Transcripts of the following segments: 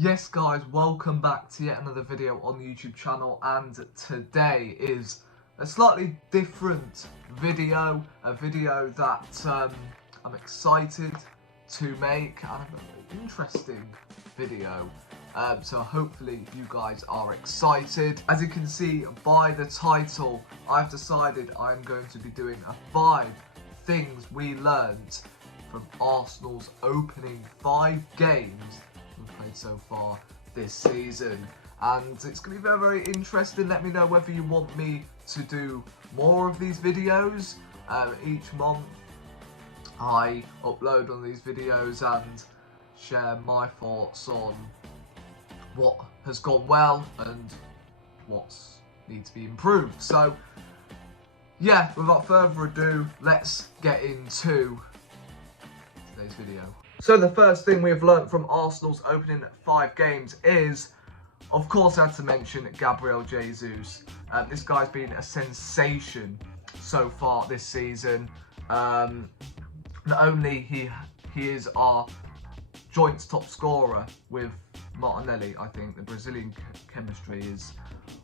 Yes guys, welcome back to yet another video on the YouTube channel, and today is a slightly different video, a video that I'm excited to make, and a very interesting video. So hopefully you guys are excited. As you can see by the title, I've decided I'm going to be doing a 5 things we learnt from Arsenal's opening 5 games we've played so far this season, and it's going to be very, very interesting. Let me know whether you want me to do more of these videos. Each month I upload on these videos and share my thoughts on what has gone well and what needs to be improved. So yeah, without further ado, let's get into today's video. So the first thing we've learnt from Arsenal's opening 5 games is, of course, I had to mention Gabriel Jesus. This guy's been a sensation so far this season. Not only he is our joint top scorer with Martinelli, I think the Brazilian chemistry is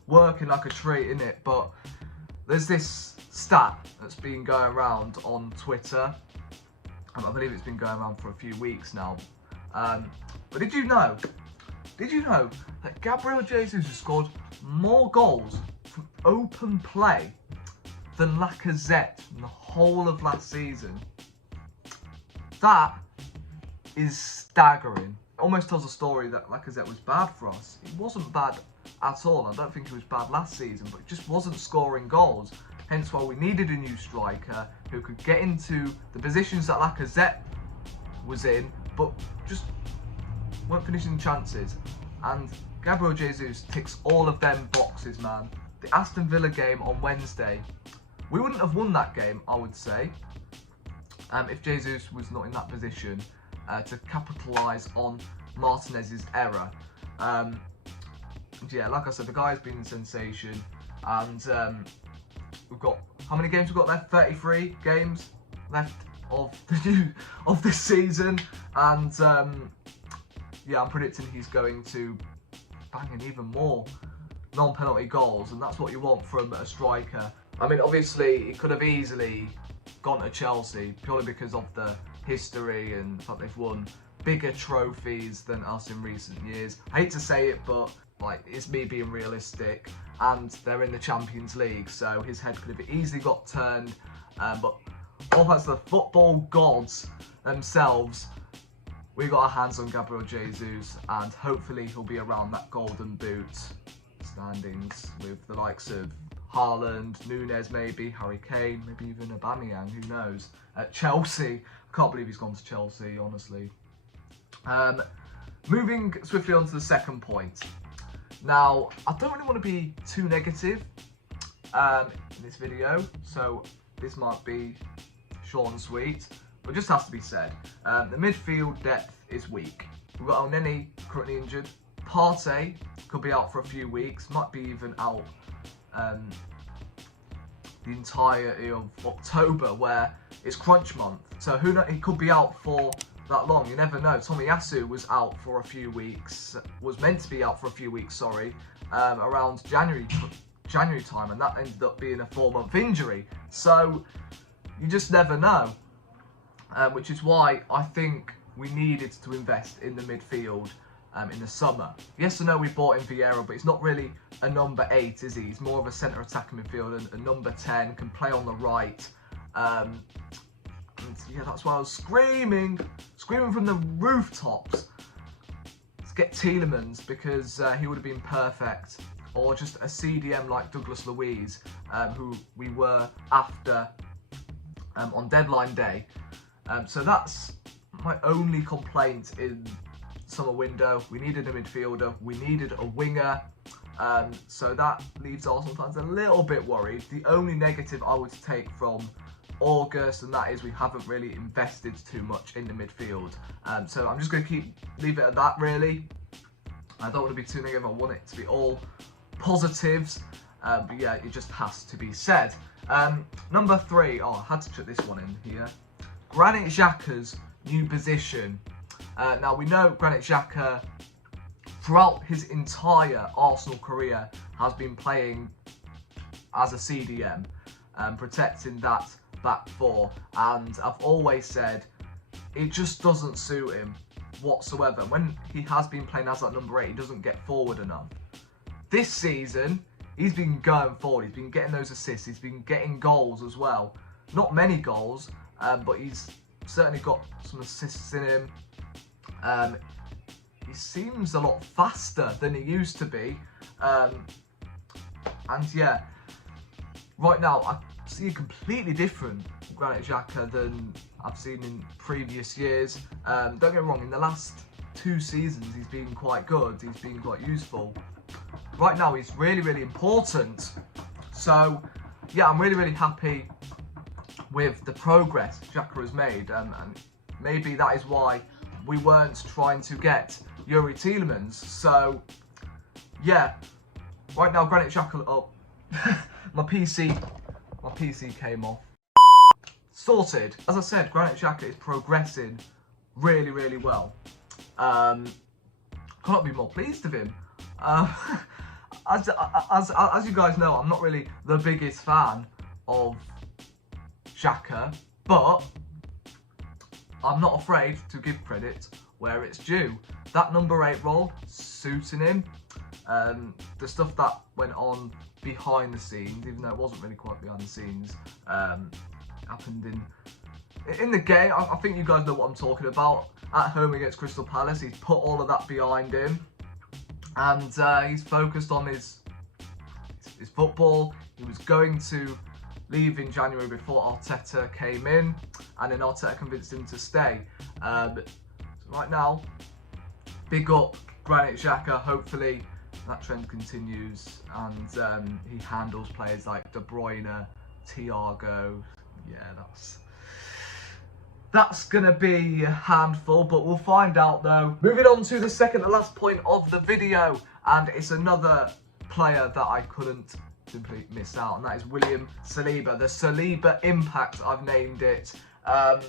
working like a treat, isn't it? But there's this stat that's been going around on Twitter. I believe it's been going around for a few weeks now. But did you know that Gabriel Jesus has scored more goals from open play than Lacazette in the whole of last season? That is staggering. It almost tells a story that Lacazette was bad for us. He wasn't bad at all. I don't think he was bad last season, but just wasn't scoring goals. Hence why we needed a new striker who could get into the positions that Lacazette was in, but just weren't finishing chances. And Gabriel Jesus ticks all of them boxes, man. The Aston Villa game on Wednesday, we wouldn't have won that game, I would say, if Jesus was not in that position to capitalise on Martinez's error. Yeah, like I said, the guy's been a sensation, and we've got, how many games we've got left? 33 games left of this season, and yeah, I'm predicting he's going to bang in even more non-penalty goals, and that's what you want from a striker. I mean, obviously he could have easily gone to Chelsea purely because of the history and the fact they've won bigger trophies than us in recent years. I hate to say it, but like, it's me being realistic, and they're in the Champions League, so his head could have easily got turned, but all thanks to the football gods themselves, we got our hands on Gabriel Jesus, and hopefully he'll be around that golden boot standings with the likes of Haaland, Nunes maybe, Harry Kane, maybe even Aubameyang, who knows, at Chelsea. I can't believe he's gone to Chelsea, honestly. Moving swiftly on to the second point. Now, I don't really want to be too negative in this video, so this might be short and sweet, but it just has to be said. The midfield depth is weak. We've got Elneny currently injured. Partey could be out for a few weeks, might be even out the entirety of October, where it's crunch month. So who knows, he could be out for that long, you never know. Tomiyasu was out for a few weeks, was meant to be out for a few weeks, sorry, around January time, and that ended up being a 4-month injury. So you just never know, which is why I think we needed to invest in the midfield in the summer. Yes, I know we bought in Vieira, but he's not really a number 8, is he? He's more of a centre attacking midfielder, and a number 10, can play on the right. And yeah, that's why I was screaming from the rooftops to get Tielemans, because he would have been perfect, or just a CDM like Douglas Luiz, who we were after on deadline day. So that's my only complaint in summer window. We needed a midfielder, we needed a winger, so that leaves Arsenal fans a little bit worried. The only negative I would take from August, and that is we haven't really invested too much in the midfield. So I'm just going to leave it at that, really. I don't want to be too negative, I want it to be all positives, but yeah, it just has to be said. Number 3, I had to put this one in here. Granit Xhaka's new position. Now we know Granit Xhaka throughout his entire Arsenal career has been playing as a CDM, protecting that back four, and I've always said it just doesn't suit him whatsoever. When he has been playing as that number 8, he doesn't get forward enough. This season, he's been going forward, he's been getting those assists, he's been getting goals as well. Not many goals, but he's certainly got some assists in him. He seems a lot faster than he used to be. And yeah, right now I see a completely different Granit Xhaka than I've seen in previous years. Don't get me wrong, in the last 2 seasons he's been quite good, he's been quite useful. Right now he's really, really important. So yeah, I'm really, really happy with the progress Xhaka has made, and maybe that is why we weren't trying to get Youri Tielemans. So yeah, right now Granit Xhaka, oh, my PC came off. Sorted. As I said, Granit Xhaka is progressing really, really well. Can't be more pleased of him. As you guys know, I'm not really the biggest fan of Xhaka, but I'm not afraid to give credit where it's due. That number 8 role, suiting him. The stuff that went on behind the scenes, even though it wasn't really quite behind the scenes, happened in the game. I think you guys know what I'm talking about. At home against Crystal Palace, he's put all of that behind him, and he's focused on his football. He was going to leave in January before Arteta came in, and then Arteta convinced him to stay. So right now, big up Granit Xhaka. Hopefully that trend continues, and he handles players like De Bruyne, Thiago. Yeah, that's gonna be a handful, but we'll find out though. Moving on to the second and last point of the video, and it's another player that I couldn't simply miss out, and that is William Celiba. The Celiba impact, I've named it. And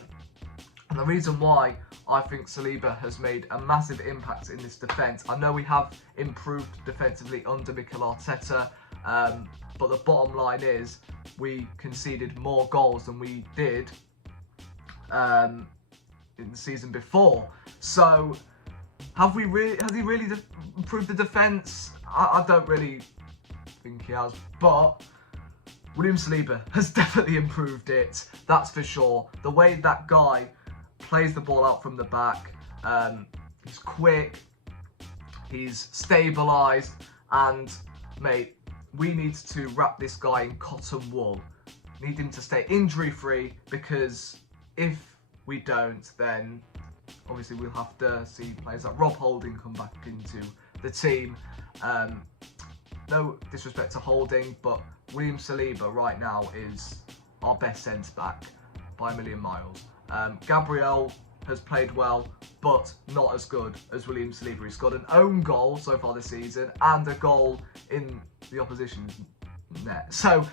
the reason why I think Celiba has made a massive impact in this defence, I know we have improved defensively under Mikel Arteta, but the bottom line is we conceded more goals than we did in the season before. So has he really improved the defence? I don't really think he has, but William Celiba has definitely improved it, that's for sure. The way that guy plays the ball out from the back, he's quick, he's stabilised, and mate, we need to wrap this guy in cotton wool. Need him to stay injury free, because if we don't, then obviously we'll have to see players like Rob Holding come back into the team. No disrespect to Holding, but William Celiba right now is our best centre back by a million miles. Gabriel has played well, but not as good as William Celiba. He's got an own goal so far this season and a goal in the opposition's net. So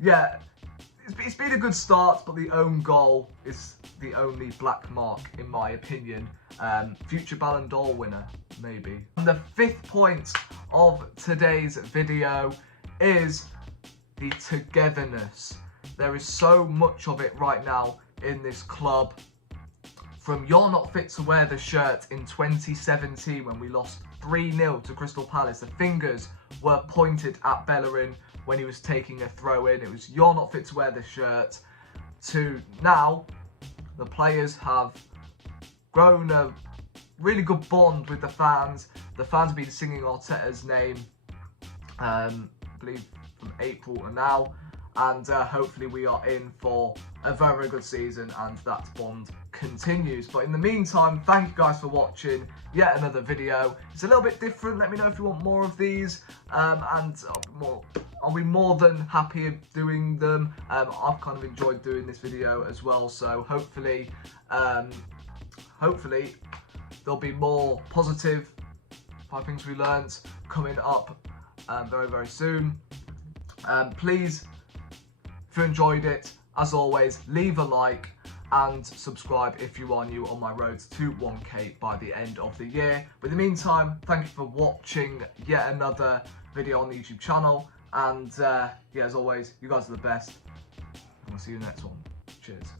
yeah, it's been a good start, but the own goal is the only black mark in my opinion. Future Ballon d'Or winner, maybe. And the 5th point of today's video is the togetherness. There is so much of it right now in this club. From you're not fit to wear the shirt in 2017 when we lost 3-0 to Crystal Palace, the fingers were pointed at Bellerin when he was taking a throw in. It was you're not fit to wear the shirt, to now the players have grown a really good bond with the fans. The fans have been singing Arteta's name, I believe from April to now, and hopefully we are in for a very, very good season and that bond continues. But in the meantime, thank you guys for watching yet another video. It's a little bit different. Let me know if you want more of these, and I'll be more than happy doing them. I've kind of enjoyed doing this video as well, so hopefully there'll be more positive 5 things we learned coming up very, very soon. Please, if you enjoyed it, as always, leave a like, and subscribe if you are new on my road to 1k by the end of the year. But in the meantime, thank you for watching yet another video on the YouTube channel, and yeah, as always, you guys are the best. I'll see you in the next one. Cheers.